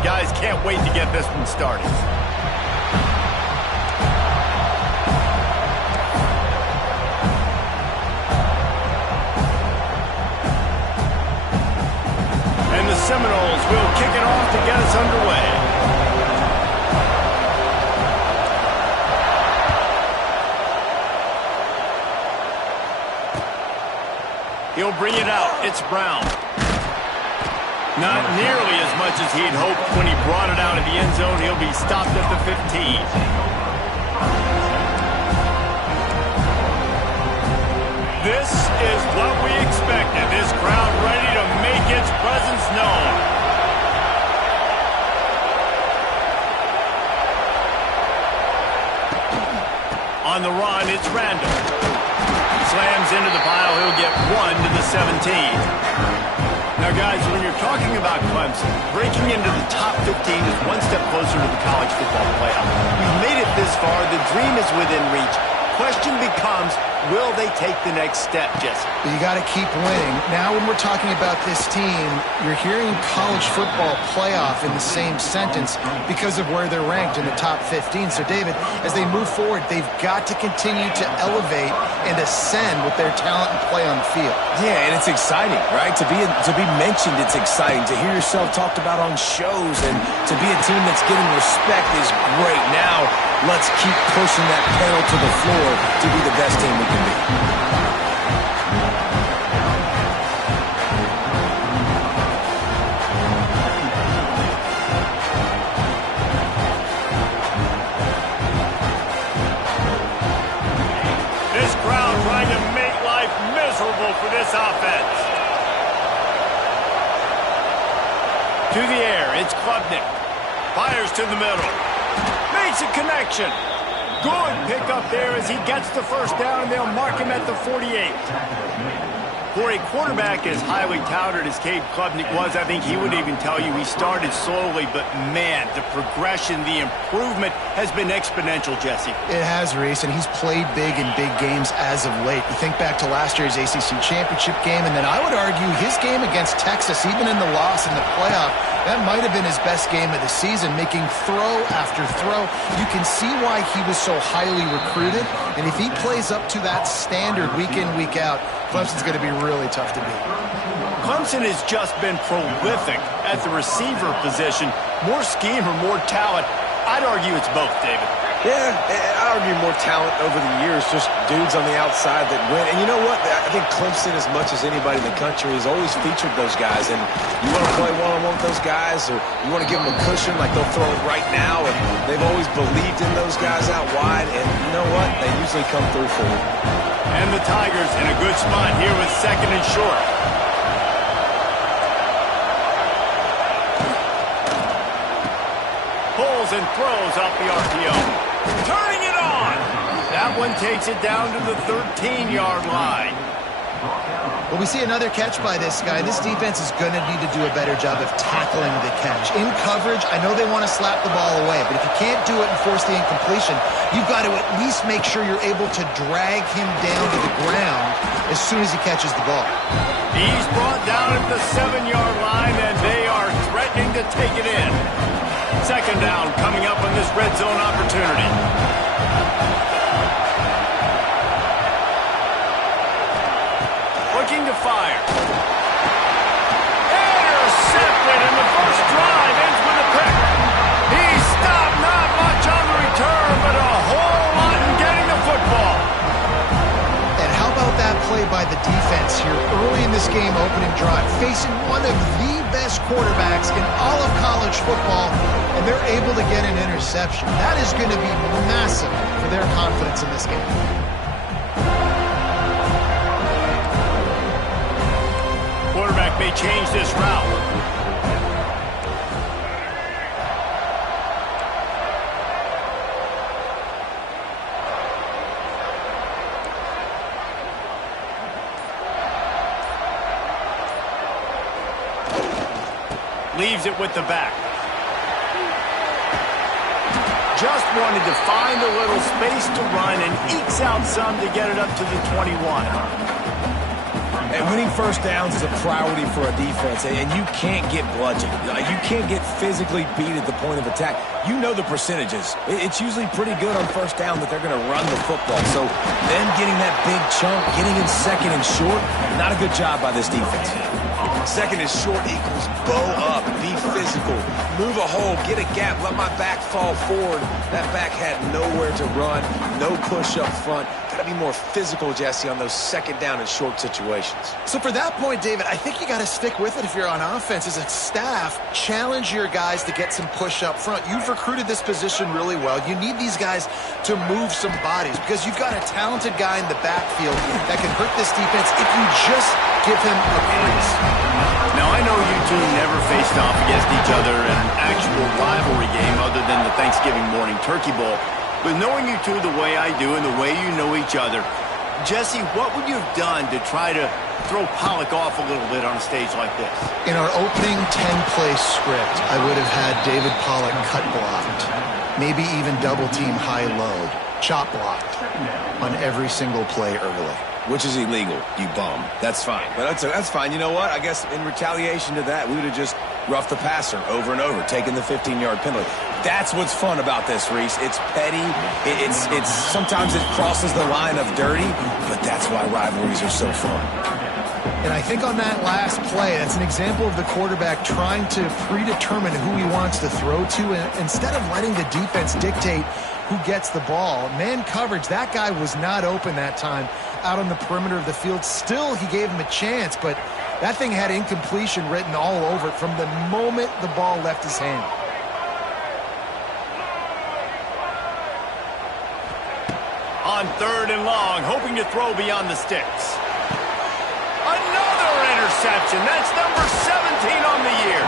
and guys can't wait to get this one started. And the Seminoles will kick it off to get us underway. He'll bring it out. It's Brown. Not nearly as much as he'd hoped when he brought it out of the end zone. He'll be stopped at the 15. This is what we expected. This crowd ready to make its presence known. On the run, it's Randall. Slams into the pile. He'll get 1 to the 17. Now, guys, when you're talking about Clemson, breaking into the top 15 is one step closer to the college football playoff. We've made it this far. The dream is within reach. Question becomes, will they take the next step, Jesse? You got to keep winning. Now, when we're talking about this team, you're hearing college football playoff in the same sentence because of where they're ranked in the top 15. So, David, as they move forward, they've got to continue to elevate and ascend with their talent and play on the field. Yeah, and it's exciting, right? To be mentioned, it's exciting. To hear yourself talked about on shows and to be a team that's getting respect is great. Now, let's keep pushing that pedal to the floor to be the best team we can be. This crowd trying to make life miserable for this offense. To the air, it's Klubnik. Fires to the middle. Makes a connection. Good pickup there as he gets the first down, and they'll mark him at the 48. For a quarterback as highly touted as Cade Klubnik was, I think he would even tell you he started slowly, but man, the progression, the improvement has been exponential, Jesse. It has, Reese, and he's played big in big games as of late. You think back to last year's ACC championship game, and then I would argue his game against Texas, even in the loss in the playoff, that might have been his best game of the season, making throw after throw. You can see why he was so highly recruited, and if he plays up to that standard week in, week out, Clemson's going to be really tough to beat. Clemson has just been prolific at the receiver position. More scheme or more talent? I'd argue it's both, David. Yeah, I'd argue more talent over the years, just dudes on the outside that win. And you know what? I think Clemson, as much as anybody in the country, has always featured those guys. And you want to play one-on-one with those guys, or you want to give them a cushion like they'll throw it right now. And they've always believed in those guys out wide. And you know what? They usually come through for you. And the Tigers in a good spot here with 2nd and short. Pulls and throws off the RPO. Turning it on. That one takes it down to the 13-yard line. Well, we see another catch by this guy. This defense is going to need to do a better job of tackling the catch. In coverage, I know they want to slap the ball away, but if you can't do it and force the incompletion, you've got to at least make sure you're able to drag him down to the ground as soon as he catches the ball. He's brought down at the 7-yard line, and they are threatening to take it in. 2nd down coming up on this red zone opportunity. Looking to fire. Intercepted, and the first drive ends with a pick. He stopped, not much on the return, but a whole lot in getting the football. And how about that play by the defense here early in this game, opening drive, facing one of the best quarterbacks in all of college football, and they're able to get an interception. That is going to be massive for their confidence in this game. Quarterback may change this route. Leaves it with the back. Just wanted to find a little space to run and ekes out some to get it up to the 21. And winning first downs is a priority for a defense, and you can't get bludgeoned. You can't get physically beat at the point of attack. You know the percentages. It's usually pretty good on first down that they're going to run the football. So them getting that big chunk, getting in second and short, not a good job by this defense. Second and short equals bow up, be physical, move a hole, get a gap, let my back fall forward. That back had nowhere to run, no push up front. Got to be more physical, Jesse, on those second down and short situations. So for that point, David, I think you got to stick with it if you're on offense. As a staff, challenge your guys to get some push up front. You've recruited this position really well. You need these guys to move some bodies because you've got a talented guy in the backfield that can hurt this defense if you just give him a crease. Now, I know you two never faced off against each other in an actual rivalry game other than the Thanksgiving morning turkey bowl. But knowing you two the way I do and the way you know each other, Jesse, what would you have done to try to throw Pollock off a little bit on a stage like this? In our opening 10-play script, I would have had David Pollock cut blocked, maybe even double-team high-load, chop blocked on every single play early. Which is illegal, you bum. That's fine. But that's fine. You know what? I guess in retaliation to that, we would have just roughed the passer over and over, taking the 15-yard penalty. That's what's fun about this, Reese. It's petty. It's sometimes it crosses the line of dirty, but that's why rivalries are so fun. And I think on that last play, that's an example of the quarterback trying to predetermine who he wants to throw to, and instead of letting the defense dictate who gets the ball. Man coverage, that guy was not open that time out on the perimeter of the field. Still, he gave him a chance, but that thing had incompletion written all over it from the moment the ball left his hand. On third and long, hoping to throw beyond the sticks. Another interception. That's number 17 on the year.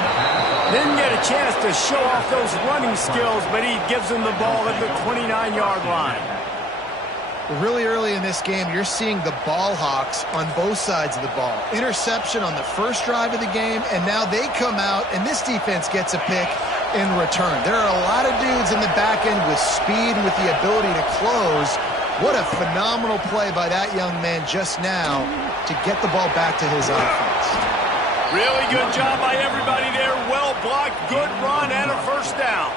Didn't get a chance to show off those running skills, but he gives him the ball at the 29-yard line. Really early in this game, you're seeing the ball hawks on both sides of the ball. Interception on the first drive of the game, and now they come out, and this defense gets a pick in return. There are a lot of dudes in the back end with speed and with the ability to close. What a phenomenal play by that young man just now to get the ball back to his offense. Really good job by everybody there. Well blocked, good run, and a first down.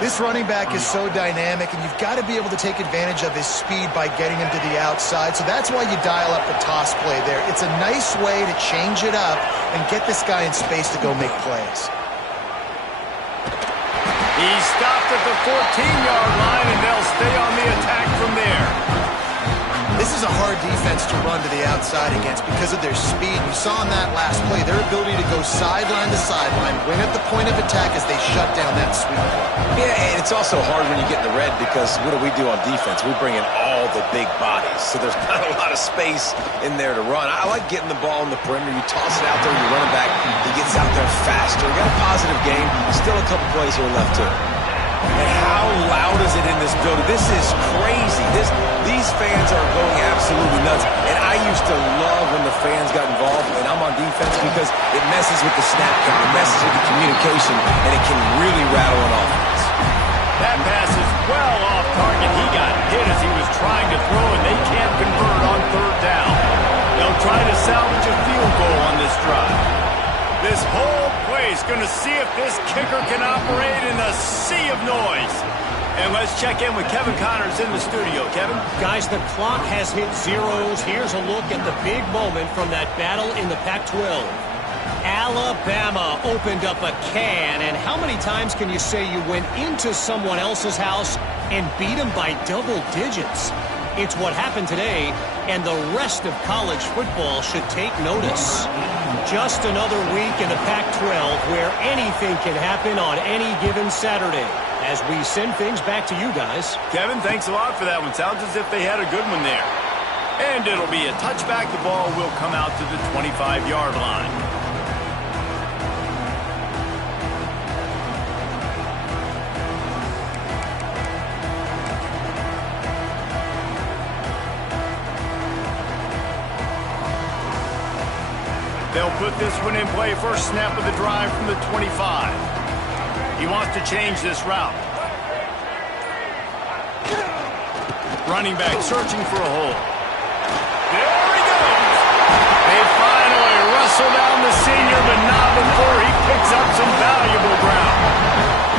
This running back is so dynamic, and you've got to be able to take advantage of his speed by getting him to the outside. So that's why you dial up the toss play there. It's a nice way to change it up and get this guy in space to go make plays. He stopped at the 14-yard line, and they'll stay on the attack from there. This is a hard defense to run to the outside against because of their speed. You saw in that last play their ability to go sideline to sideline, win at the point of attack as they shut down that sweep. Yeah, and it's also hard when you get in the red because what do on defense? We bring in all the big bodies, so there's not a lot of space in there to run. I like getting the ball in the perimeter. You toss it out there, you run it back. He gets out there faster. We got a positive game. Still a couple plays here left to it. And how loud is it in this building? This is crazy. These fans are going absolutely nuts. And I used to love when the fans got involved, and I'm on defense because it messes with the snap count, it messes with the communication, and it can really rattle an offense. That pass is well off target. He got hit as he was trying to throw, and they can't convert on third down. They'll try to salvage a field goal on this drive. This whole place going to see if this kicker can operate in a sea of noise. And let's check in with Kevin Connors in the studio. Kevin? Guys, the clock has hit zeros. Here's a look at the big moment from that battle in the Pac-12. Alabama opened up a can, and how many times can you say you went into someone else's house and beat them by double digits? It's what happened today, and the rest of college football should take notice. Just another week in the Pac-12 where anything can happen on any given Saturday. As we send things back to you guys. Kevin, thanks a lot for that one. Sounds as if they had a good one there. And it'll be a touchback. The ball will come out to the 25-yard line. They'll put this one in play. First snap of the drive from the 25. He wants to change this route. Running back searching for a hole. There he goes. They whistle down the senior, but not before he picks up some valuable ground.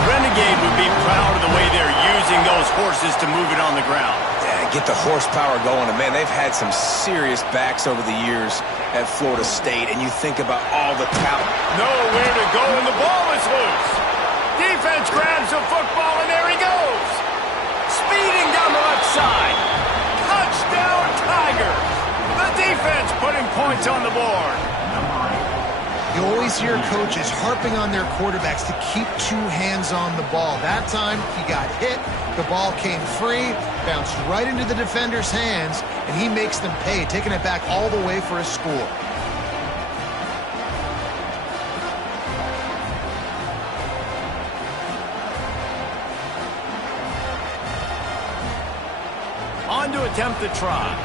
Renegade would be proud of the way they're using those horses to move it on the ground. Yeah, get the horsepower going. And, man, they've had some serious backs over the years at Florida State, and you think about all the talent. Nowhere to go, and the ball is loose. Defense grabs the football, and there he goes. Speeding down the left side. Touchdown, Tigers. The defense putting points on the board. You always hear coaches harping on their quarterbacks to keep two hands on the ball. That time, he got hit, the ball came free, bounced right into the defender's hands, and he makes them pay, taking it back all the way for a score. On to attempt the try.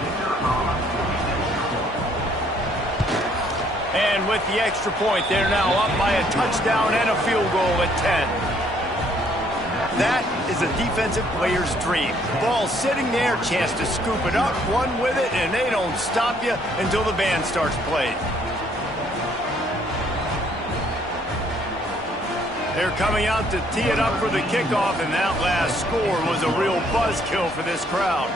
And with the extra point, they're now up by a touchdown and a field goal at 10. That is a defensive player's dream. Ball sitting there, chance to scoop it up, run with it, and they don't stop you until the band starts playing. They're coming out to tee it up for the kickoff, and that last score was a real buzzkill for this crowd.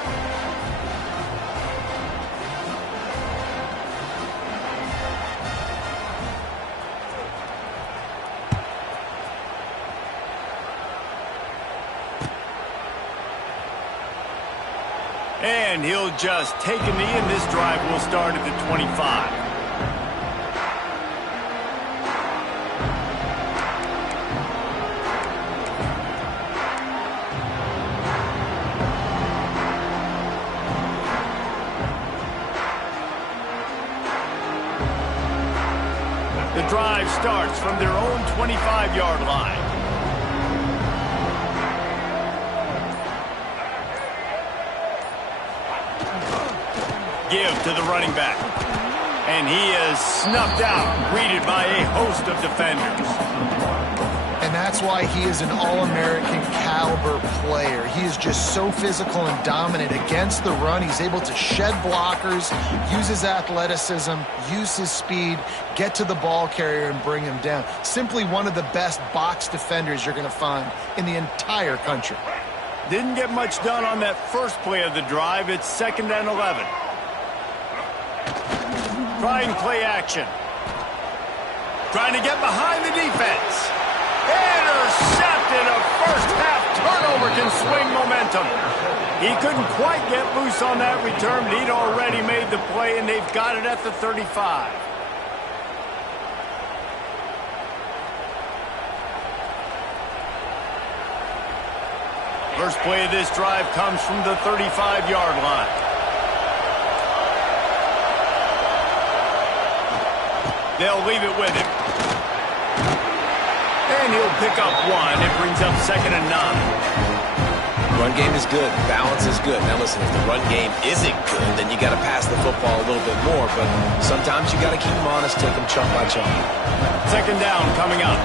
And he'll just take a knee, and this drive will start at the 25. The drive starts from their own 25-yard line. Give to the running back. And he is snuffed out, greeted by a host of defenders. And that's why he is an All-American caliber player. He is just so physical and dominant against the run. He's able to shed blockers, use his athleticism, use his speed, get to the ball carrier and bring him down. Simply one of the best box defenders you're going to find in the entire country. Didn't get much done on that first play of the drive. It's 2nd and 11. Trying play action. Trying to get behind the defense. Intercepted. A first-half turnover can swing momentum. He couldn't quite get loose on that return, but he'd already made the play, and they've got it at the 35. First play of this drive comes from the 35-yard line. They'll leave it with him. And he'll pick up one. It brings up 2nd and 9. Run game is good. Balance is good. Now listen, if the run game isn't good, then you got to pass the football a little bit more. But sometimes you got to keep them honest, take them chunk by chunk. 2nd down coming up.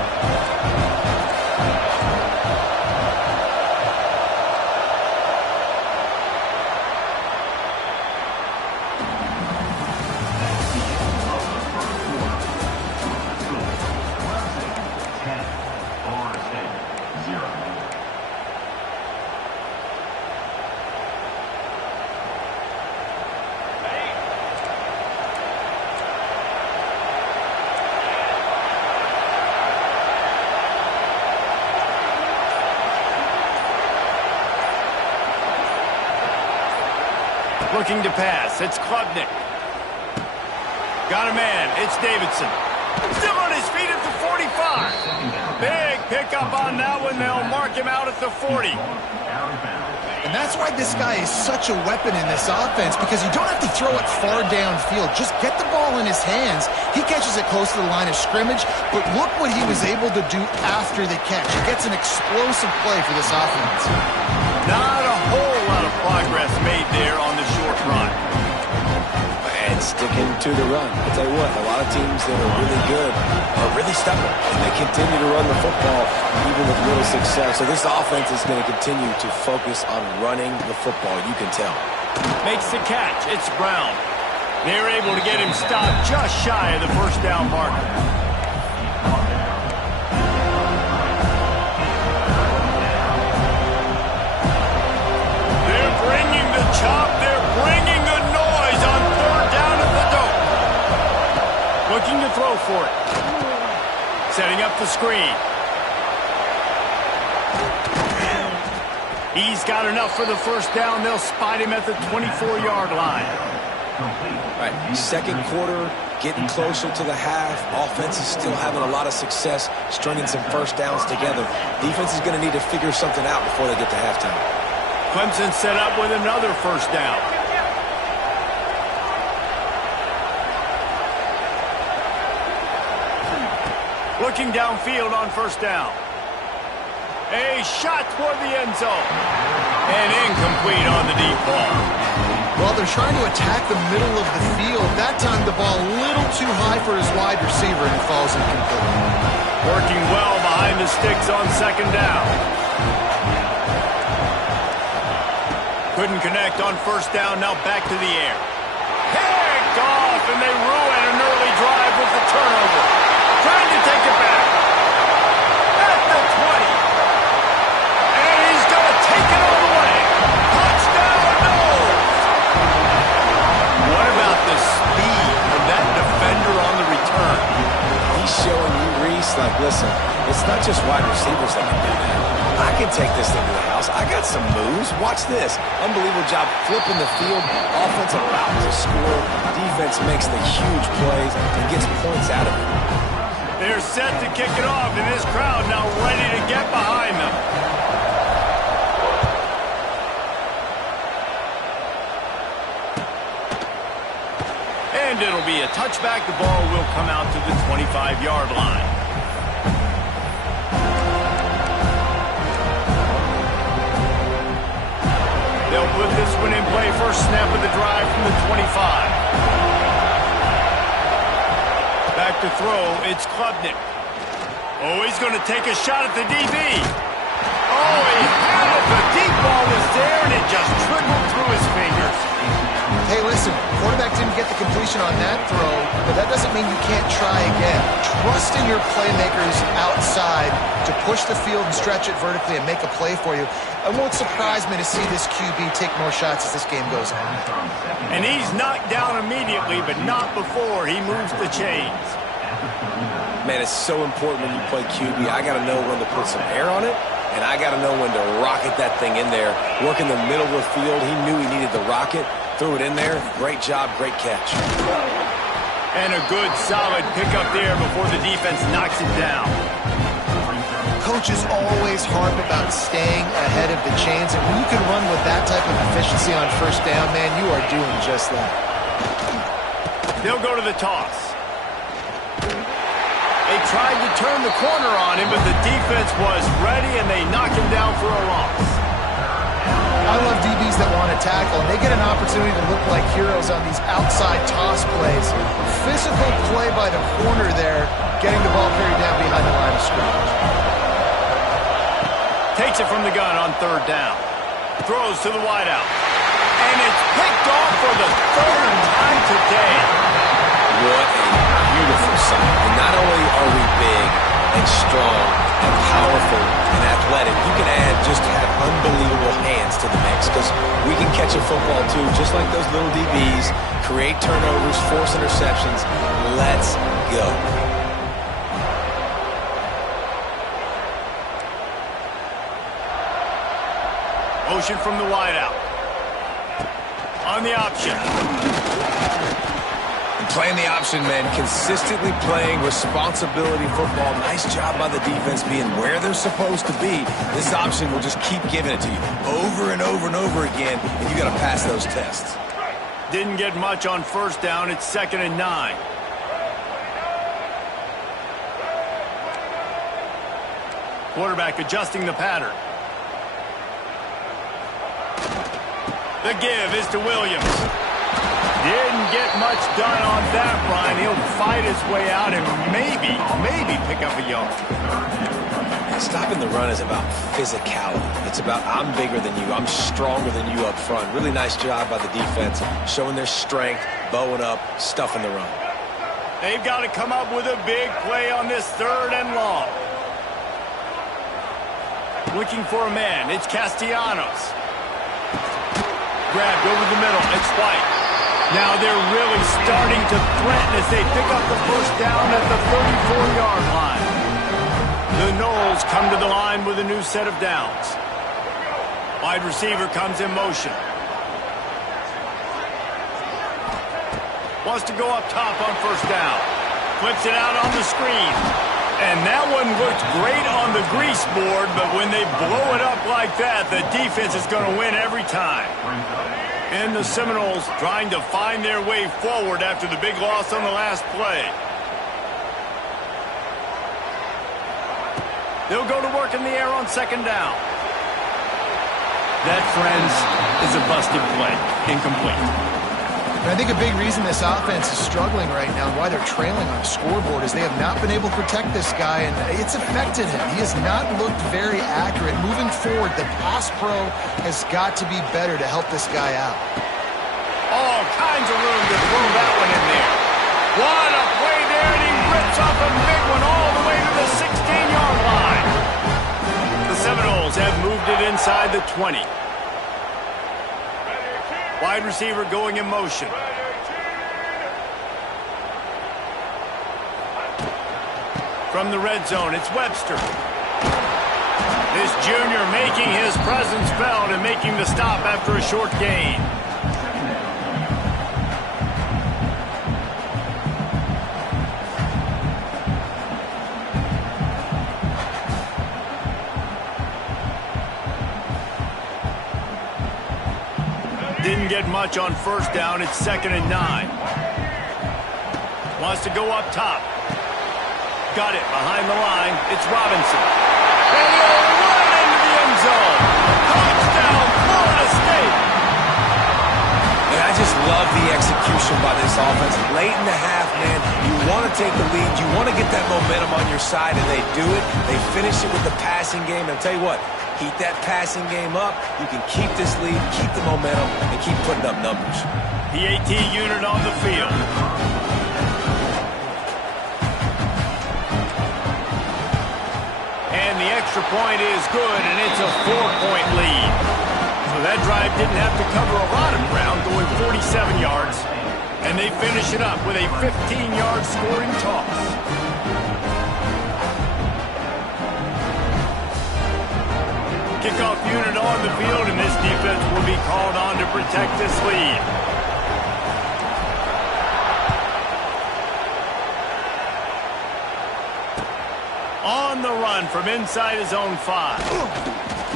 Looking to pass. It's Klubnik. Got a man. It's Davidson. Still on his feet at the 45. Big pickup on that one. They'll mark him out at the 40. And that's why this guy is such a weapon in this offense, because you don't have to throw it far downfield. Just get the ball in his hands. He catches it close to the line of scrimmage, but look what he was able to do after the catch. He gets an explosive play for this offense. Not a whole lot of progress made there on the short run. And sticking to the run. I'll tell you what, a lot of teams that are really good are really stubborn, and they continue to run the football even with little success. So this offense is going to continue to focus on running the football. You can tell. Makes the catch. It's Brown. They're able to get him stopped just shy of the first down marker. They're bringing the chop. They're bringing the noise on third down at the dope. Looking to throw for it. Setting up the screen. He's got enough for the first down. They'll spot him at the 24-yard line. All right, second quarter, getting closer to the half. Offense is still having a lot of success stringing some first downs together. Defense is going to need to figure something out before they get to halftime. Clemson set up with another first down. Looking downfield on first down. A shot toward the end zone. And incomplete on the deep ball. Well, they're trying to attack the middle of the field. That time the ball a little too high for his wide receiver and falls incomplete. Working well behind the sticks on second down. Couldn't connect on first down, now back to the air. Picked off, and they ruin an early drive with the turnover. Trying to take it back. At the 20. And he's going to take it all the way. Touchdown, Knowles. What about the speed of that defender on the return? He's showing you, Reese, like, listen, it's not just wide receivers that can do that. I can take this thing to the house. I got some moves. Watch this. Unbelievable job flipping the field. Offense about to score. Defense makes the huge plays and gets points out of it. They're set to kick it off, and this crowd now ready to get behind them. And it'll be a touchback. The ball will come out to the 25-yard line. They'll put this one in play. First snap of the drive from the 25. Back to throw, it's Klubnik. Oh, he's going to take a shot at the DB. Oh, he had it. The deep ball was there, and it just trickled through his fingers. Hey, listen, quarterback didn't get the completion on that throw, but that doesn't mean you can't try again. Trust in your playmakers outside to push the field and stretch it vertically and make a play for you. It won't surprise me to see this QB take more shots as this game goes on. And he's knocked down immediately, but not before he moves the chains. Man, it's so important when you play QB. I got to know when to put some air on it, and I got to know when to rocket that thing in there. Work in the middle of the field. He knew he needed the rocket. Threw it in there. Great job, great catch. And a good, solid pickup there before the defense knocks it down. Coaches always harp about staying ahead of the chains, and when you can run with that type of efficiency on first down, man, you are doing just that. They'll go to the toss. They tried to turn the corner on him, but the defense was ready, and they knock him down for a loss. I love DBs that want to tackle, and they get an opportunity to look like heroes on these outside toss plays. Physical play by the corner there, getting the ball carried down behind the line of scrimmage. Takes it from the gun on third down. Throws to the wideout. And it's picked off for the third time today. What a beautiful sight. And not only are we big and strong and powerful and athletic, you can add just have unbelievable hands to the mix because we can catch a football too, just like those little DBs, create turnovers, force interceptions. Let's go. Motion from the wideout. On the option. Playing the option, man. Consistently playing responsibility football. Nice job by the defense being where they're supposed to be. This option will just keep giving it to you over and over and over again, and you got to pass those tests. Didn't get much on first down. It's 2nd and 9. Quarterback adjusting the pattern. The give is to Williams. Didn't get much done on that, Brian. He'll fight his way out and maybe pick up a yard. Stopping the run is about physicality. It's about I'm bigger than you. I'm stronger than you up front. Really nice job by the defense, showing their strength, bowing up, stuffing the run. They've got to come up with a big play on this 3rd and long. Looking for a man. It's Castellanos. Grabbed over the middle. It's White. Now they're really starting to threaten as they pick up the first down at the 34-yard line. The Knowles come to the line with a new set of downs. Wide receiver comes in motion. Wants to go up top on first down. Flips it out on the screen. And that one looked great on the grease board, but when they blow it up like that, the defense is going to win every time. And the Seminoles trying to find their way forward after the big loss on the last play. They'll go to work in the air on 2nd down. That, friends, is a busted play. Incomplete. And I think a big reason this offense is struggling right now and why they're trailing on the scoreboard is they have not been able to protect this guy, and it's affected him. He has not looked very accurate. Moving forward, the pass pro has got to be better to help this guy out. All kinds of room to throw that one in there. What a play there, and he rips off a big one all the way to the 16-yard line. The Seminoles have moved it inside the 20. Wide receiver going in motion. From the red zone, it's Webster. This junior making his presence felt and making the stop after a short gain. Didn't get much on first down. It's 2nd and 9. Wants to go up top. Got it behind the line. It's Robinson. And he'll run into the end zone. Touchdown, Florida State. And I just love the execution by this offense. Late in the half, man, you want to take the lead. You want to get that momentum on your side, and they do it. They finish it with the passing game. And I'll tell you what, keep that passing game up. You can keep this lead, keep the momentum, and keep putting up numbers. The AT unit on the field. And the extra point is good, and it's a 4-point lead. So that drive didn't have to cover a lot of ground, going 47 yards. And they finish it up with a 15-yard scoring toss. Kickoff unit on the field, and this defense will be called on to protect this lead. On the run from inside his own 5.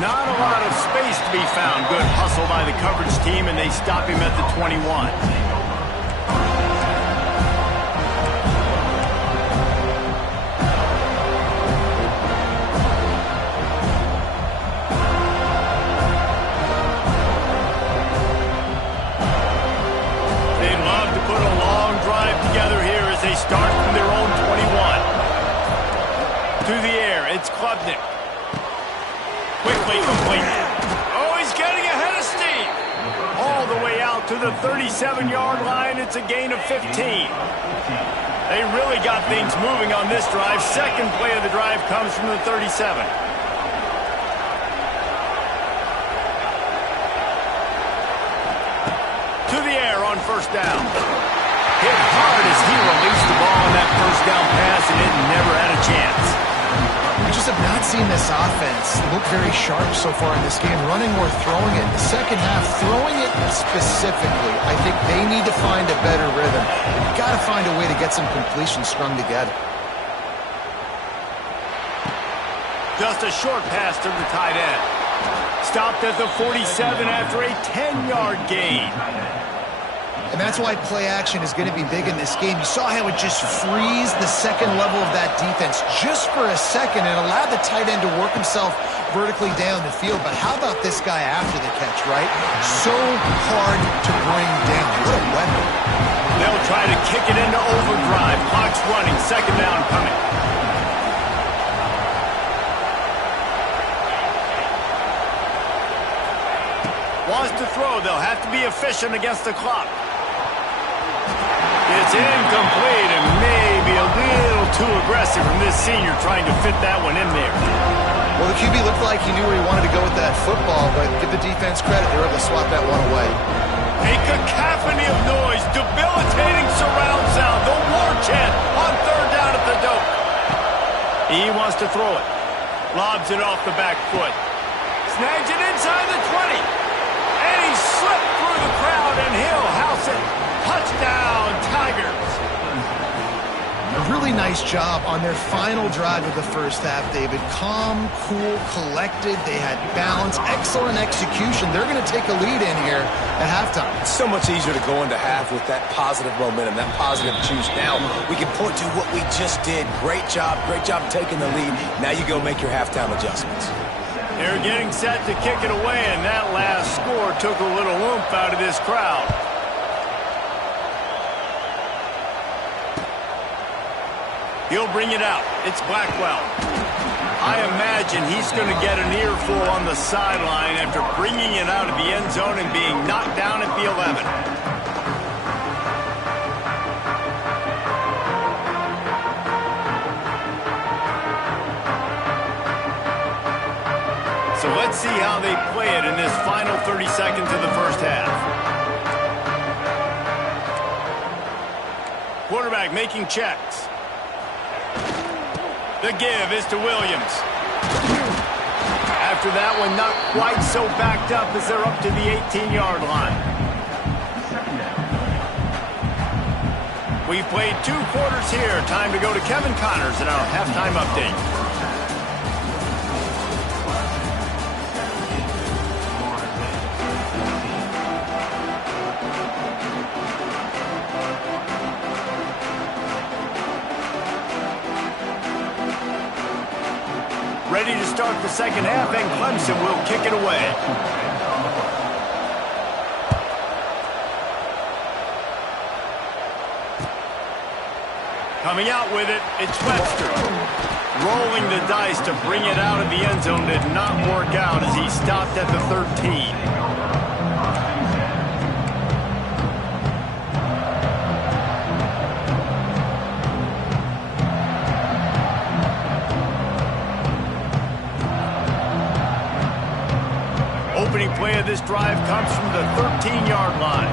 Not a lot of space to be found. Good hustle by the coverage team, and they stop him at the 21. They start from their own 21. Through the air, it's Klubnik. Quickly complete. Oh, he's getting ahead of steam. All the way out to the 37-yard line. It's a gain of 15. They really got things moving on this drive. Second play of the drive comes from the 37. To the air on first down. Hit hard as he released the ball on that first down pass, and it never had a chance. We just have not seen this offense look very sharp so far in this game, running or throwing it. In the second half, throwing it specifically, I think they need to find a better rhythm. You've got to find a way to get some completions strung together. Just a short pass to the tight end. Stopped at the 47 after a 10-yard gain. And that's why play action is going to be big in this game. You saw how it just frees the second level of that defense just for a second and allowed the tight end to work himself vertically down the field. But how about this guy after the catch, right? So hard to bring down. What a weapon. They'll try to kick it into overdrive. Clock's running. Second down coming. Wants to throw. They'll have to be efficient against the clock. It's incomplete and maybe a little too aggressive from this senior trying to fit that one in there. Well, the QB looked like he knew where he wanted to go with that football, but give the defense credit. They were able to swat that one away. A cacophony of noise, debilitating surround sound, the war chant on third down at the dope. He wants to throw it. Lobs it off the back foot. Snags it inside the 20. And he slipped through the crowd, and he'll house it. Touchdown, Tigers. A really nice job on their final drive of the first half, David. Calm, cool, collected. They had balance, excellent execution. They're going to take a lead in here at halftime. It's so much easier to go into half with that positive momentum, that positive juice. Now we can point to what we just did. Great job taking the lead. Now you go make your halftime adjustments. They're getting set to kick it away, and that last score took a little oomph out of this crowd. He'll bring it out. It's Blackwell. I imagine he's going to get an earful on the sideline after bringing it out of the end zone and being knocked down at the 11. So let's see how they play it in this final 30 seconds of the first half. Quarterback making checks. The give is to Williams. After that one, not quite so backed up as they're up to the 18-yard line. We've played 2 quarters here. Time to go to Kevin Connors in our halftime update. Ready to start the second half, and Clemson will kick it away. Coming out with it, it's Webster. Rolling the dice to bring it out of the end zone did not work out as he stopped at the 13. Opening play of this drive comes from the 13-yard line.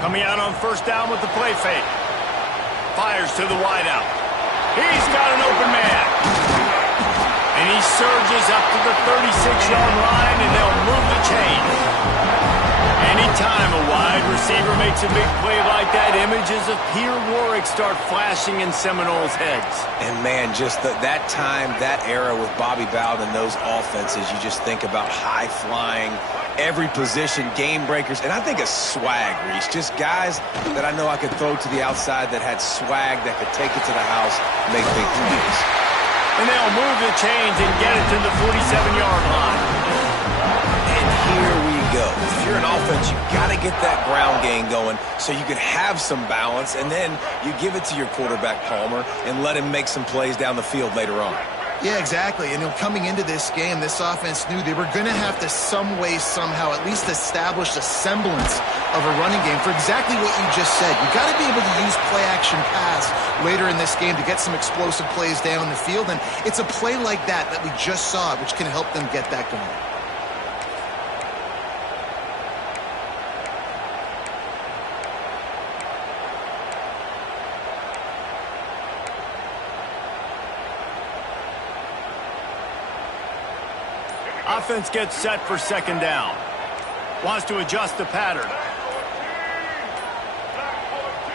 Coming out on first down with the play fake. Fires to the wideout. He's got an open man. And he surges up to the 36-yard line, and they'll move the chain. Anytime a wide receiver makes a big play like that, images of Peter Warwick start flashing in Seminoles' heads. And, man, just that time, that era with Bobby Bowden and those offenses, you just think about high-flying, every position, game breakers, and I think of swag, Reese. Just guys that I know I could throw to the outside that had swag, that could take it to the house, make big plays. And they'll move the chains and get it to the 47-yard line. And here we go. If you're an offense, you've got to get that ground game going so you can have some balance, and then you give it to your quarterback, Palmer, and let him make some plays down the field later on. Yeah, exactly. And coming into this game, this offense knew they were going to have to some way, somehow, at least establish a semblance of a running game for exactly what you just said. You got to be able to use play-action pass later in this game to get some explosive plays down the field. And it's a play like that we just saw, which can help them get that going. Offense gets set for second down. Wants to adjust the pattern.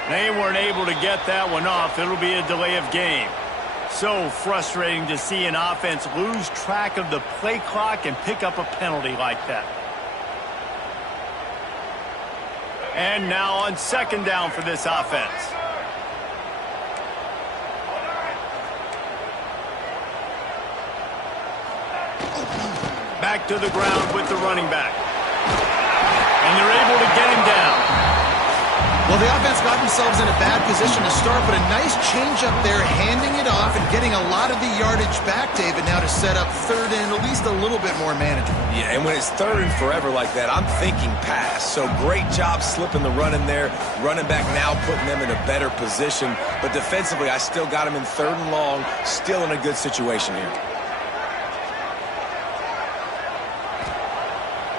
They weren't able to get that one off. It'll be a delay of game. So frustrating to see an offense lose track of the play clock and pick up a penalty like that. And now on second down for this offense. Back to the ground with the running back. And they're able to get him down. Well, the offense got themselves in a bad position to start, but a nice change up there, handing it off and getting a lot of the yardage back, David, now to set up third and at least a little bit more manageable. Yeah, and when it's third and forever like that, I'm thinking pass. So great job slipping the run in there. Running back now putting them in a better position. But defensively, I still got them in third and long, still in a good situation here.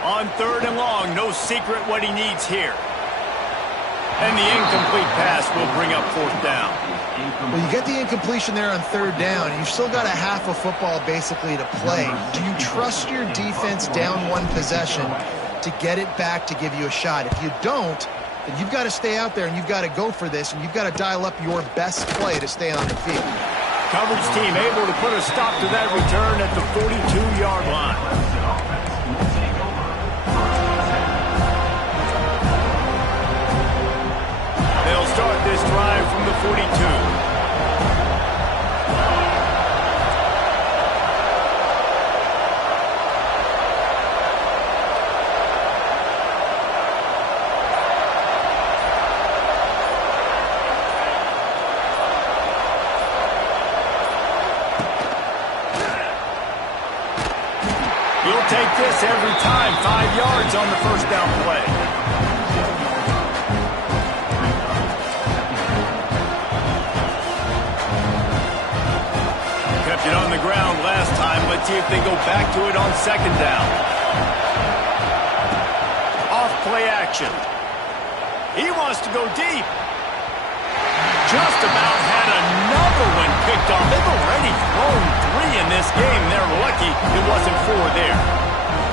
On third and long, no secret what he needs here. And the incomplete pass will bring up fourth down. Well, you get the incompletion there on third down. You've still got a half of football basically to play. Do you trust your defense down one possession to get it back to give you a shot? If you don't, then you've got to stay out there and you've got to go for this, and you've got to dial up your best play to stay on the field. Coverage team able to put a stop to that return at the 42-yard line. They'll start this drive from the 42. He'll take this every time. 5 yards on the first down play. Kept it on the ground last time. Let's see if they go back to it on second down. Off play action. He wants to go deep. Just about had another one picked off. They've already thrown 3 in this game. They're lucky it wasn't 4 there.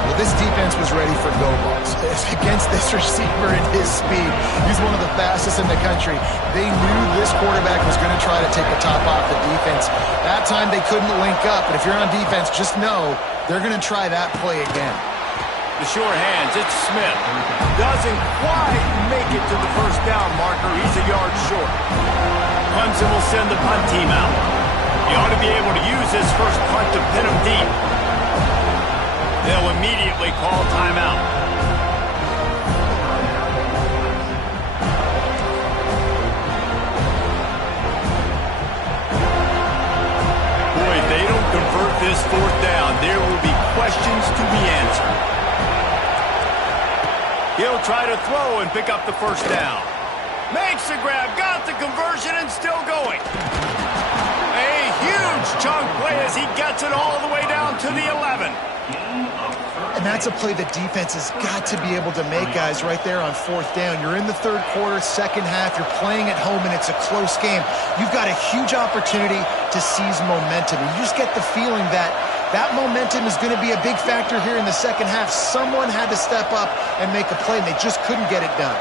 Well, this defense was ready for go balls. Against this receiver and his speed, he's one of the fastest in the country. They knew this quarterback was going to try to take the top off the defense. That time they couldn't link up, but if you're on defense, just know they're going to try that play again. The sure hands, it's Smith. Doesn't quite make it to the first down marker. He's a yard short. Clemson will send the punt team out. He ought to be able to use this first punt to pin him deep. They'll immediately call timeout. Boy, if they don't convert this fourth down, there will be questions to be answered. He'll try to throw and pick up the first down. Makes the grab, got the conversion, and still going. A huge chunk play as he gets it all the way down to the 11. And that's a play the defense has got to be able to make, guys, right there on fourth down. You're in the third quarter, second half. You're playing at home, and it's a close game. You've got a huge opportunity to seize momentum. And you just get the feeling that that momentum is going to be a big factor here in the second half. Someone had to step up and make a play, and they just couldn't get it done.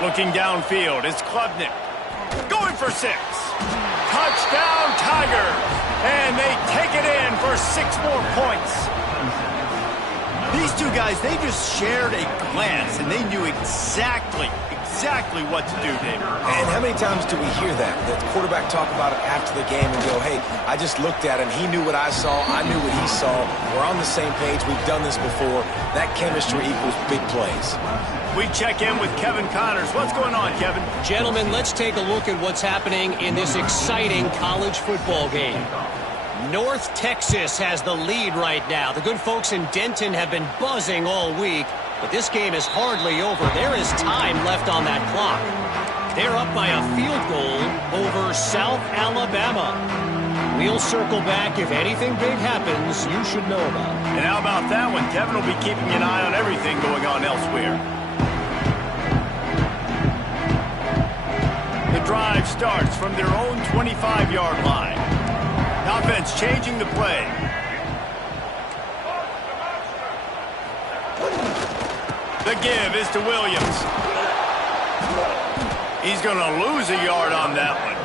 Looking downfield, it's Klubnik. Going for 6. Touchdown, Tigers! And they take it in for 6 more points. These two guys, they just shared a glance, and they knew exactly what to do, David. And how many times do we hear that? The quarterback talk about it after the game and go, hey, I just looked at him. He knew what I saw. I knew what he saw. We're on the same page. We've done this before. That chemistry equals big plays. We check in with Kevin Connors. What's going on, Kevin? Gentlemen, let's take a look at what's happening in this exciting college football game. North Texas has the lead right now. The good folks in Denton have been buzzing all week, but this game is hardly over. There is time left on that clock. They're up by a field goal over South Alabama. We'll circle back. If anything big happens, you should know about it. And how about that one? Kevin will be keeping an eye on everything going on elsewhere. The drive starts from their own 25-yard line. Offense changing the play. The give is to Williams. He's going to lose a yard on that one.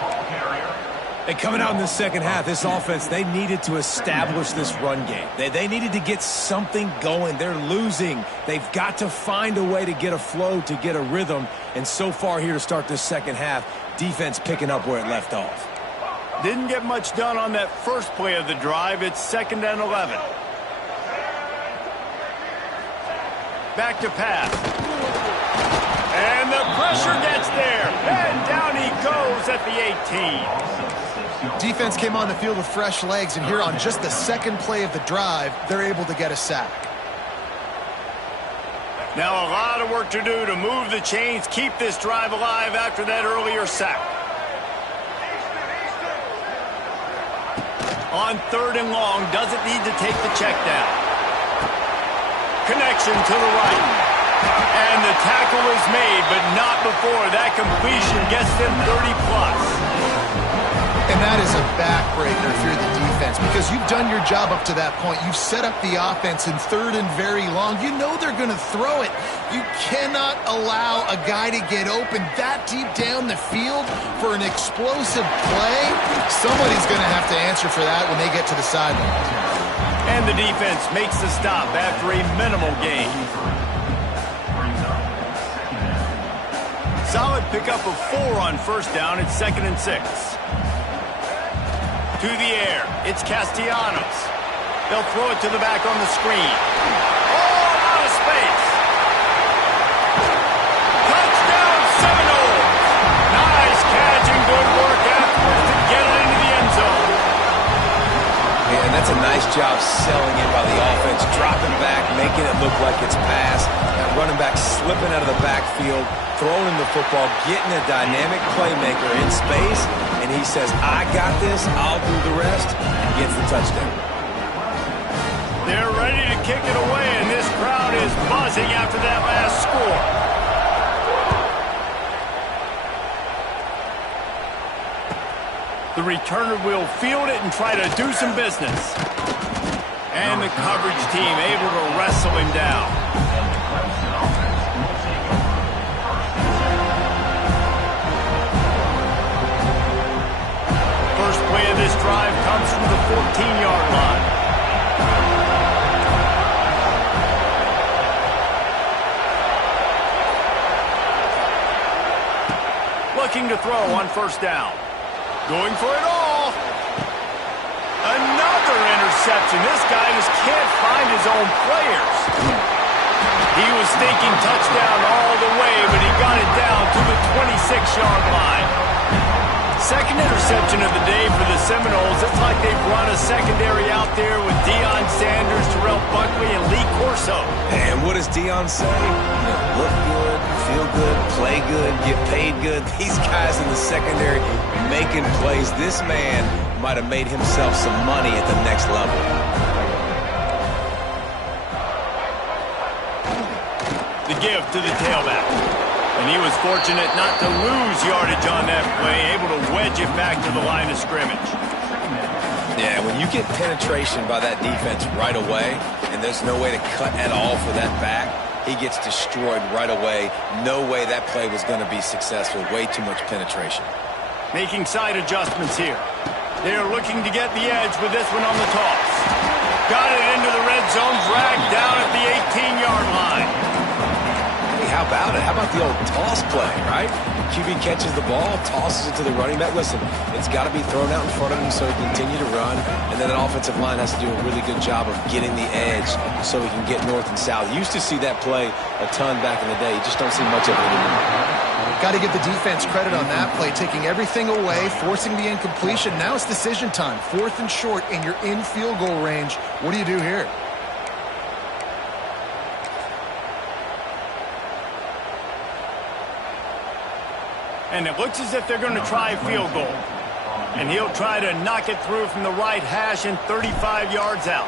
And coming out in the second half, this offense, they needed to establish this run game. They needed to get something going. They're losing. They've got to find a way to get a flow, to get a rhythm. And so far here to start this second half, defense picking up where it left off. Didn't get much done on that first play of the drive. It's 2nd and 11. Back to pass. And the pressure gets there. And down he goes at the 18. Defense came on the field with fresh legs, and here on just the second play of the drive, they're able to get a sack. Now a lot of work to do to move the chains, keep this drive alive after that earlier sack. On 3rd and long, doesn't need to take the check down. Connection to the right. And the tackle is made, but not before that completion gets them 30+. And that is a backbreaker if you're the defense, because you've done your job up to that point. You've set up the offense in 3rd and very long. You know they're going to throw it. You cannot allow a guy to get open that deep down the field for an explosive play. Somebody's going to have to answer for that when they get to the sideline. And the defense makes the stop after a minimal gain. Solid pickup of 4 on 1st down. It's 2nd and 6. To the air, it's Castellanos. They'll throw it to the back on the screen. Oh, out of space. Touchdown Seminoles. Nice catch and good work afterwards to get it into the end zone. Yeah, and that's a nice job selling in by the offense, dropping back, making it look like it's passed. That running back slipping out of the backfield, throwing the football, getting a dynamic playmaker in space, and he says, I got this, I'll do the rest, and gets the touchdown. They're ready to kick it away, and this crowd is buzzing after that last score. The returner will field it and try to do some business. And the coverage team able to wrestle him down. First play of this drive comes from the 14-yard line. Looking to throw on 1st down. Going for it all. Another interception. This guy just can't find his own players. He was thinking touchdown all the way, but he got it down to the 26-yard line. Second interception of the day for the Seminoles. It's like they've run a secondary out there with Deion Sanders, Terrell Buckley, and Lee Corso. And what does Deion say? Look good, feel good, play good, get paid good. These guys in the secondary making plays. This man might have made himself some money at the next level. The give to the tailback. And he was fortunate not to lose yardage on that play, able to wedge it back to the line of scrimmage. Yeah, when you get penetration by that defense right away, and there's no way to cut at all for that back, he gets destroyed right away. No way that play was going to be successful. Way too much penetration. Making side adjustments here. They're looking to get the edge with this one on the toss. Got it into the red zone, dragged down at the 18-yard line. How about it? How about the old toss play, right? QB catches the ball, tosses it to the running back. Listen, it's got to be thrown out in front of him so he can continue to run, and then an offensive line has to do a really good job of getting the edge so he can get north and south. You used to see that play a ton back in the day. You just don't see much of it anymore. Got to give the defense credit on that play, taking everything away, forcing the incompletion. Now it's decision time. 4th and short, and you're in field goal range. What do you do here? And it looks as if they're going to try a field goal. And he'll try to knock it through from the right hash and 35 yards out.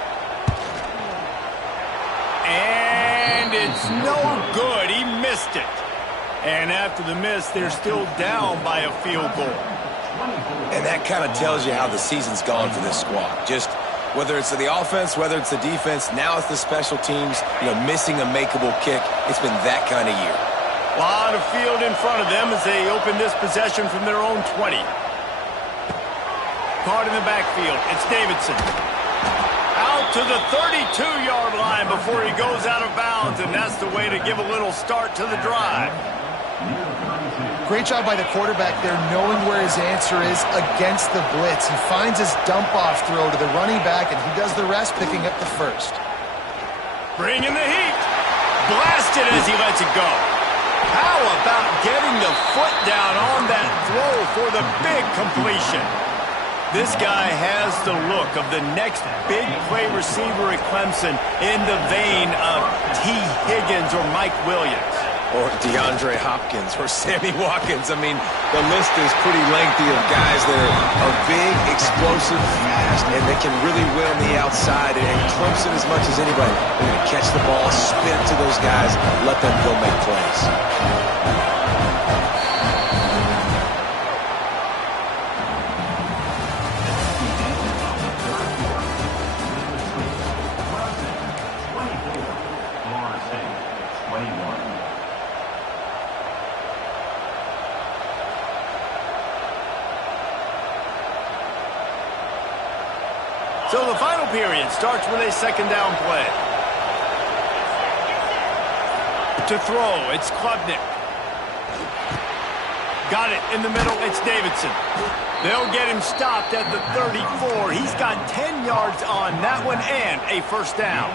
And it's no good. He missed it. And after the miss, they're still down by a field goal. And that kind of tells you how the season's gone for this squad. Just whether it's the offense, whether it's the defense, now it's the special teams, missing a makeable kick. It's been that kind of year. A lot of field in front of them as they open this possession from their own 20. caught in the backfield. It's Davidson. Out to the 32-yard line before he goes out of bounds, and that's the way to give a little start to the drive. Great job by the quarterback there, knowing where his answer is against the blitz. He finds his dump-off throw to the running back, and he does the rest, picking up the first. Bringing the heat. Blasted as he lets it go. How about getting the foot down on that throw for the big completion? This guy has the look of the next big play receiver at Clemson, in the vein of T. Higgins or Mike Williams. Or DeAndre Hopkins or Sammy Watkins. I mean, the list is pretty lengthy of guys that are big, explosive, fast, and they can really win on the outside. And Clemson, as much as anybody, they're going to catch the ball, spin to those guys, let them go make plays. So the final period starts with a second down play. To throw, it's Klubnik. Got it in the middle, it's Davidson. They'll get him stopped at the 34. He's got 10 yards on that one and a first down.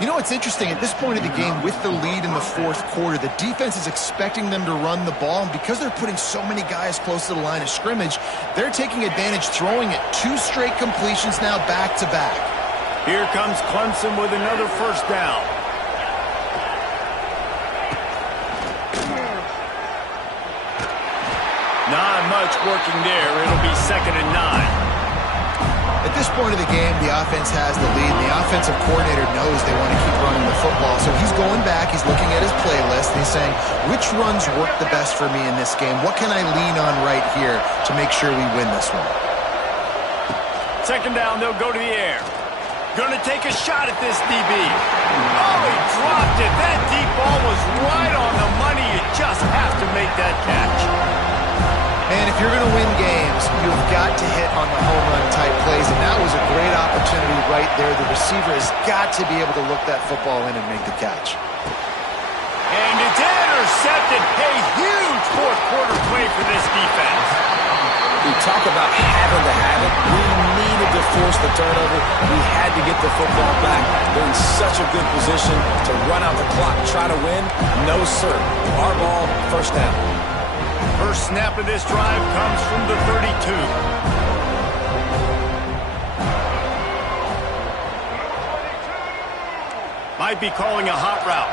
You know what's interesting? At this point of the game, with the lead in the fourth quarter, the defense is expecting them to run the ball, and because they're putting so many guys close to the line of scrimmage, they're taking advantage, throwing it. 2 straight completions now back-to-back. Here comes Clemson with another first down. Not much working there. It'll be 2nd and 9. At this point of the game, the offense has the lead. The offensive coordinator knows they want to keep running the football, so he's going back, he's looking at his playlist, and he's saying, which runs work the best for me in this game? What can I lean on right here to make sure we win this one? Second down, they'll go to the air. Gonna take a shot at this DB. Oh, he dropped it. That deep ball was right on the money. You just have to make that catch. And if you're going to win games, you've got to hit on the home run type plays, and that was a great opportunity right there. The receiver has got to be able to look that football in and make the catch. And it's intercepted. A huge fourth quarter play for this defense. We talk about having to have it. We needed to force the turnover. We had to get the football back. They're in such a good position to run out the clock, try to win. No, sir. Our ball, first down. First snap of this drive comes from the 32. Might be calling a hot route.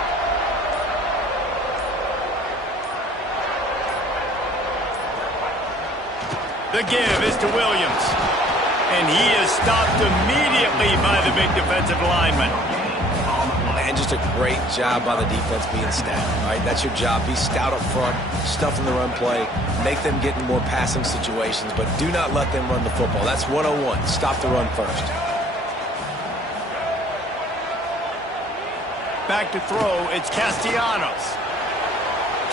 The give is to Williams. And he is stopped immediately by the big defensive lineman. And just a great job by the defense being stout. All right, that's your job. Be stout up front, stuff in the run play, make them get in more passing situations, but do not let them run the football. That's 101. Stop the run first. Back to throw, it's Castellanos.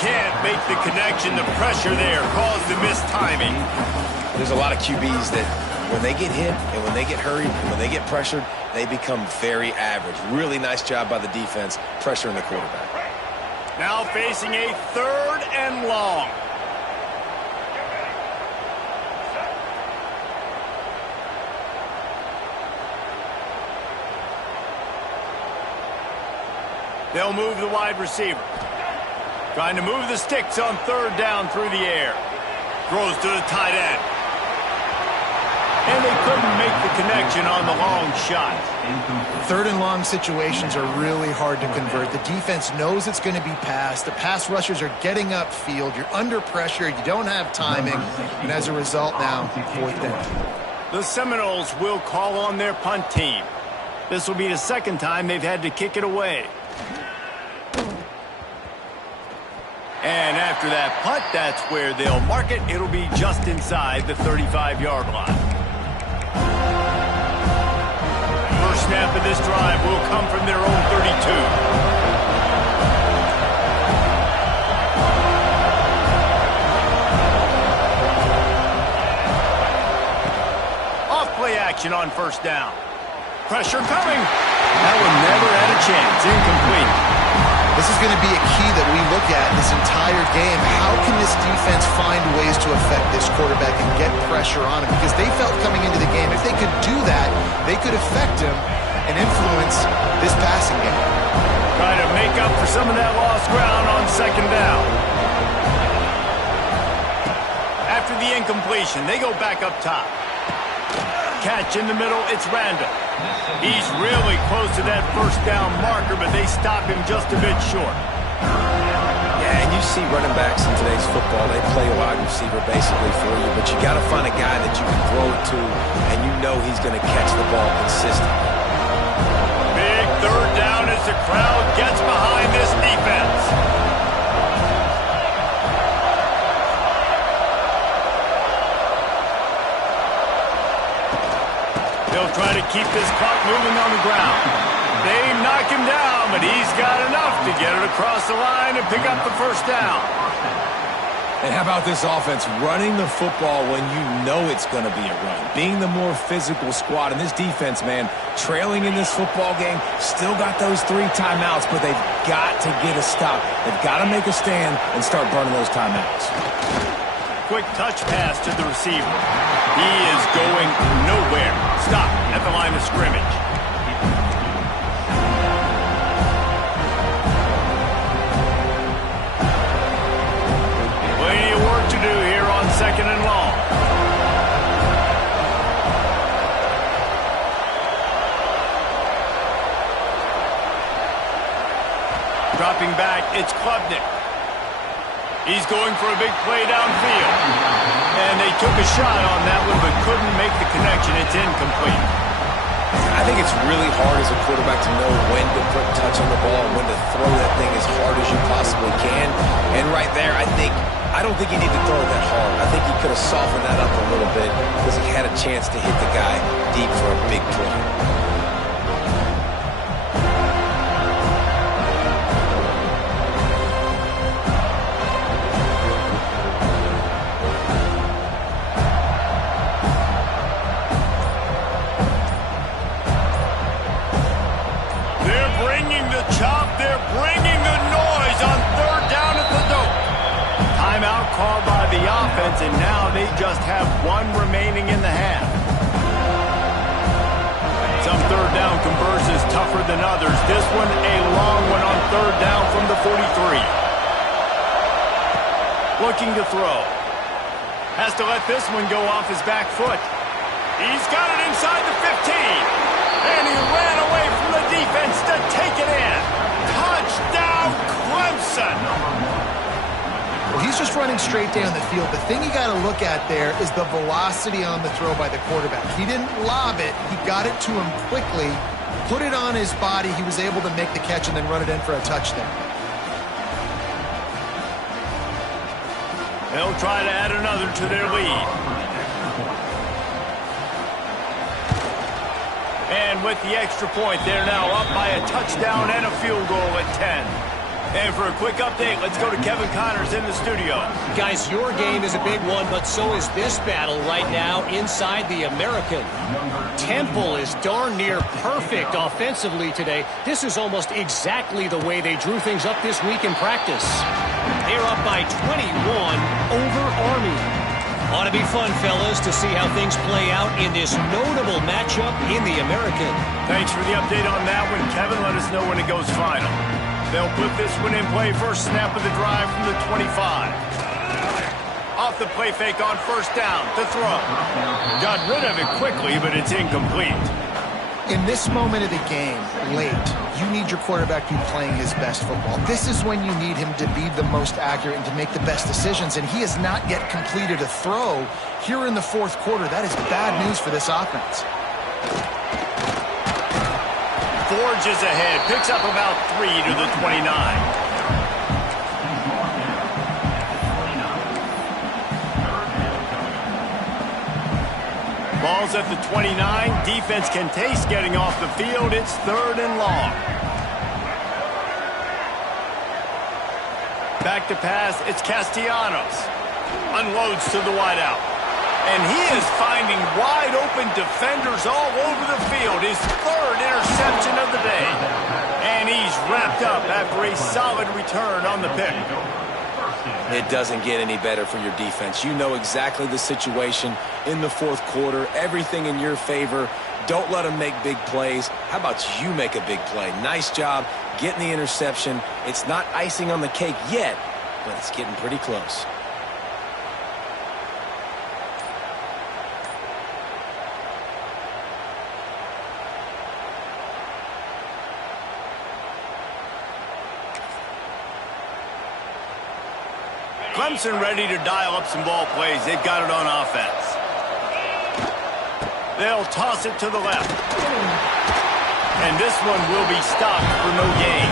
Can't make the connection. The pressure there caused the missed timing. There's a lot of QBs that when they get hit and when they get hurried and when they get pressured, they become very average. Really nice job by the defense, pressuring the quarterback. Now facing a 3rd and long. They'll move the wide receiver. Trying to move the sticks on 3rd down through the air. Throws to the tight end. And they couldn't make the connection on the long shot. 3rd and long situations are really hard to convert. The defense knows it's going to be passed. The pass rushers are getting upfield. You're under pressure. You don't have timing. And as a result now, 4th down. The Seminoles will call on their punt team. This will be the 2nd time they've had to kick it away. And after that punt, that's where they'll mark it. It'll be just inside the 35-yard line. First snap of this drive will come from their own 32. action on first down. Pressure coming. That one never had a chance. Incomplete. This is going to be a key that we look at this entire game. How can this defense find ways to affect this quarterback and get pressure on him? Because they felt coming into the game, if they could do that, they could affect him and influence this passing game. Trying to make up for some of that lost ground on second down. After the incompletion, they go back up top. Catch in the middle, it's Randall. He's really close to that first down marker, but they stop him just a bit short. Yeah, and you see running backs in today's football, they play wide receiver basically for you, but you got to find a guy that you can throw it to, and you know he's going to catch the ball consistently. Big third down as the crowd gets behind this defense. They'll try to keep this clock moving on the ground. They knock him down, but he's got enough to get it across the line and pick up the first down. And how about this offense running the football when you know it's going to be a run? Being the more physical squad. And this defense, man, trailing in this football game, still got those 3 timeouts, but they've got to get a stop. They've got to make a stand and start burning those timeouts. Quick touch pass to the receiver. He is going nowhere. Stop at the line of scrimmage. Plenty of work to do here on second and long. Dropping back, it's Klubnik. He's going for a big play downfield. And they took a shot on that one, but couldn't make the connection. It's incomplete. I think it's really hard as a quarterback to know when to put touch on the ball and when to throw that thing as hard as you possibly can. And right there, I don't think he needed to throw it that hard. I think he could have softened that up a little bit because he had a chance to hit the guy deep for a big play. Called by the offense, and now they just have one remaining in the half. Some third down conversions tougher than others. This one a long one on third down from the 43. Looking to throw. Has to let this one go off his back foot. He's got it inside the 15. And he ran away from the defense to take it in. Touchdown, Clemson. Well, he's just running straight down the field. The thing you got to look at there is the velocity on the throw by the quarterback. He didn't lob it. He got it to him quickly, put it on his body. He was able to make the catch and then run it in for a touchdown. They'll try to add another to their lead. And with the extra point, they're now up by a touchdown and a field goal at 10. And for a quick update, let's go to Kevin Connors in the studio. Guys, your game is a big one, but so is this battle right now inside the American. Temple is darn near perfect offensively today. This is almost exactly the way they drew things up this week in practice. They're up by 21 over Army. Ought to be fun, fellas, to see how things play out in this notable matchup in the American. Thanks for the update on that one, Kevin. Let us know when it goes final. They'll put this one in play. First snap of the drive from the 25. Off the play fake on first down. To throw. Got rid of it quickly, but it's incomplete. In this moment of the game, late, you need your quarterback to be playing his best football. This is when you need him to be the most accurate and to make the best decisions, and he has not yet completed a throw here in the fourth quarter. That is bad news for this offense. Forges ahead, picks up about 3 to the 29. Ball's at the 29. Defense can taste getting off the field. It's third and long. Back to pass, it's Castellanos. Unloads to the wideout. And he is finding wide-open defenders all over the field. His third interception of the day. And he's wrapped up after a solid return on the pick. It doesn't get any better for your defense. You know exactly the situation in the fourth quarter. Everything in your favor. Don't let them make big plays. How about you make a big play? Nice job getting the interception. It's not icing on the cake yet, but it's getting pretty close. Clemson ready to dial up some ball plays. They've got it on offense. They'll toss it to the left. And this one will be stopped for no gain.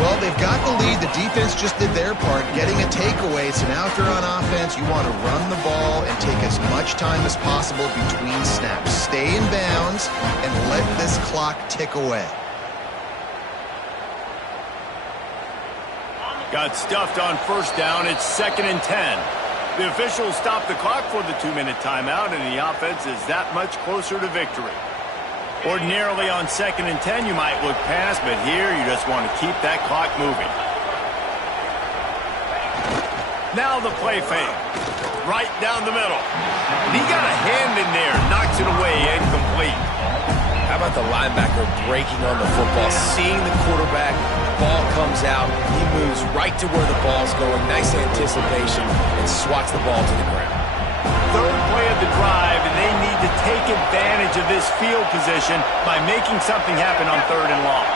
Well, they've got the lead. The defense just did their part, getting a takeaway. So now if you're on offense, you want to run the ball and take as much time as possible between snaps. Stay in bounds and let this clock tick away. Got stuffed on first down. It's 2nd and 10. The officials stopped the clock for the 2-minute timeout, and the offense is that much closer to victory. Ordinarily on 2nd and 10, you might look past, but here you just want to keep that clock moving. Now the play fake. Right down the middle. And he got a hand in there, knocks it away, incomplete. How about the linebacker breaking on the football, seeing the quarterback, ball comes out, he moves right to where the ball's going, nice anticipation, and swats the ball to the ground. Third play of the drive, and they need to take advantage of this field position by making something happen on 3rd and long.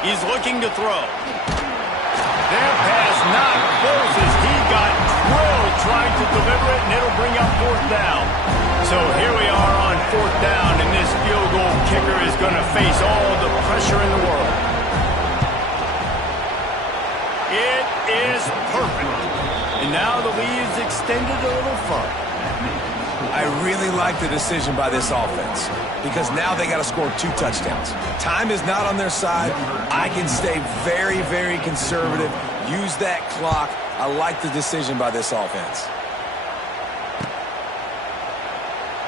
He's looking to throw. Their pass not close as he got drilled trying to deliver it, and it'll bring up 4th down. So here we are on 4th down, and this field goal kicker is going to face all the pressure in the world. It is perfect. And now the lead is extended a little further. I really like the decision by this offense because now they got to score 2 touchdowns. Time is not on their side. I can stay very, very conservative. Use that clock. I like the decision by this offense.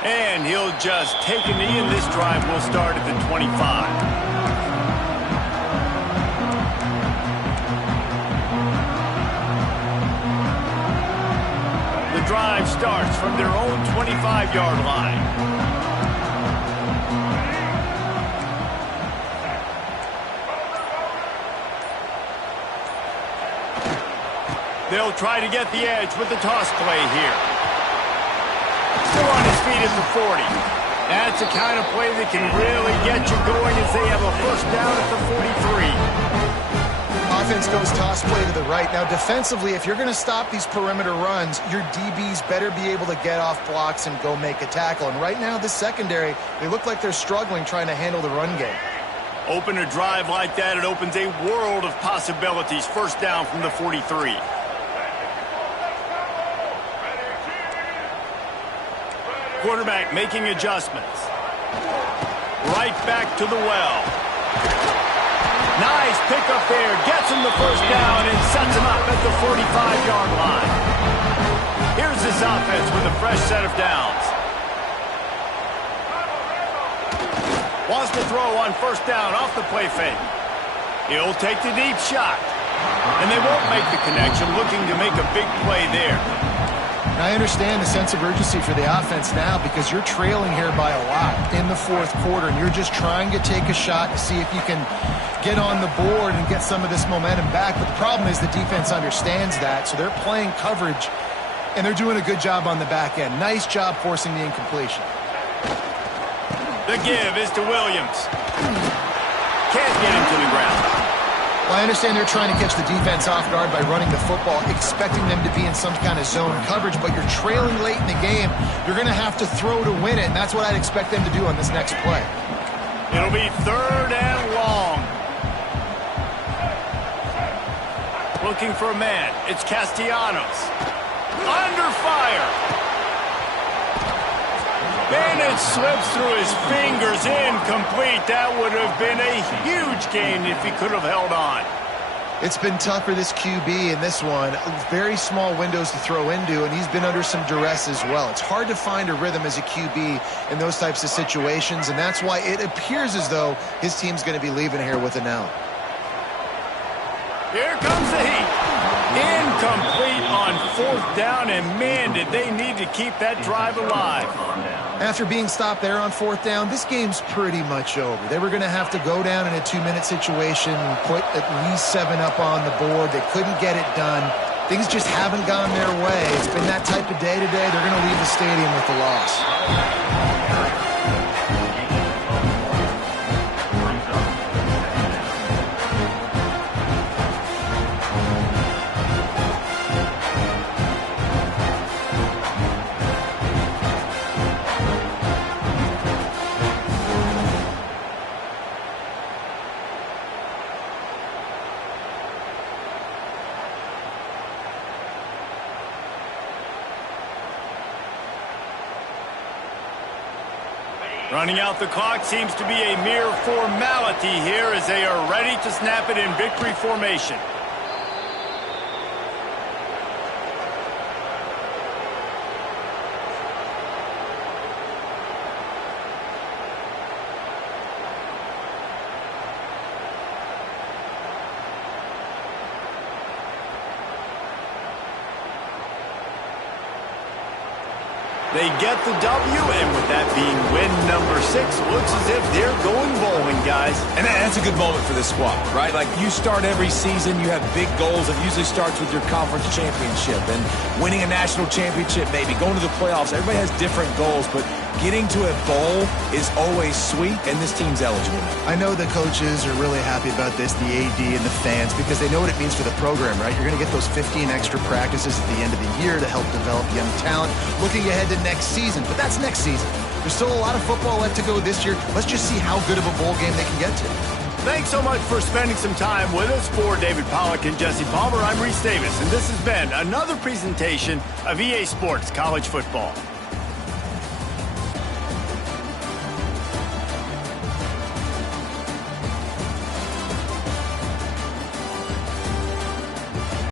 And he'll just take a knee, and this drive will start at the 25. The drive starts from their own 25-yard line. They'll try to get the edge with the toss play here. Still on his feet at the 40. That's the kind of play that can really get you going as they have a first down at the 43. Offense goes toss play to the right. Now, defensively, if you're going to stop these perimeter runs, your DBs better be able to get off blocks and go make a tackle. And right now, this secondary, they look like they're struggling trying to handle the run game. Open a drive like that, it opens a world of possibilities. First down from the 43. Quarterback making adjustments. Right back to the well. Nice pickup there. Gets him the first down and sets him up at the 45-yard line. Here's this offense with a fresh set of downs. Wants to throw on first down off the play fake. He'll take the deep shot. And they won't make the connection, looking to make a big play there. I understand the sense of urgency for the offense now because you're trailing here by a lot in the fourth quarter, and you're just trying to take a shot to see if you can get on the board and get some of this momentum back. But the problem is the defense understands that, so they're playing coverage, and they're doing a good job on the back end. Nice job forcing the incompletion. The give is to Williams. Can't get him to the ground. Well, I understand they're trying to catch the defense off guard by running the football, expecting them to be in some kind of zone coverage, but you're trailing late in the game. You're going to have to throw to win it, and that's what I'd expect them to do on this next play. It'll be 3rd and long. Looking for a man. It's Castellanos. Under fire. Bennett slips through his fingers, incomplete. That would have been a huge gain if he could have held on. It's been tough for this QB in this one. Very small windows to throw into, and he's been under some duress as well. It's hard to find a rhythm as a QB in those types of situations, and that's why it appears as though his team's going to be leaving here with an L. Here comes the heat. Incomplete on 4th down, and man, did they need to keep that drive alive. After being stopped there on 4th down, this game's pretty much over. They were going to have to go down in a 2-minute situation, put at least 7 up on the board. They couldn't get it done. Things just haven't gone their way. It's been that type of day today. They're going to leave the stadium with the loss. Running out the clock seems to be a mere formality here as they are ready to snap it in victory formation. They get the W, and with that being win number 6, looks as if they're going bowling, guys. And that's a good moment for this squad, right? Like, you start every season, you have big goals. It usually starts with your conference championship and winning a national championship, maybe going to the playoffs. Everybody has different goals, but getting to a bowl is always sweet, and this team's eligible. I know the coaches are really happy about this, the AD and the fans, because they know what it means for the program, right? You're going to get those 15 extra practices at the end of the year to help develop young talent, looking ahead to next season. But that's next season. There's still a lot of football left to go this year. Let's just see how good of a bowl game they can get to. Thanks so much for spending some time with us. For David Pollack and Jesse Palmer, I'm Reese Davis, and this has been another presentation of EA Sports College Football.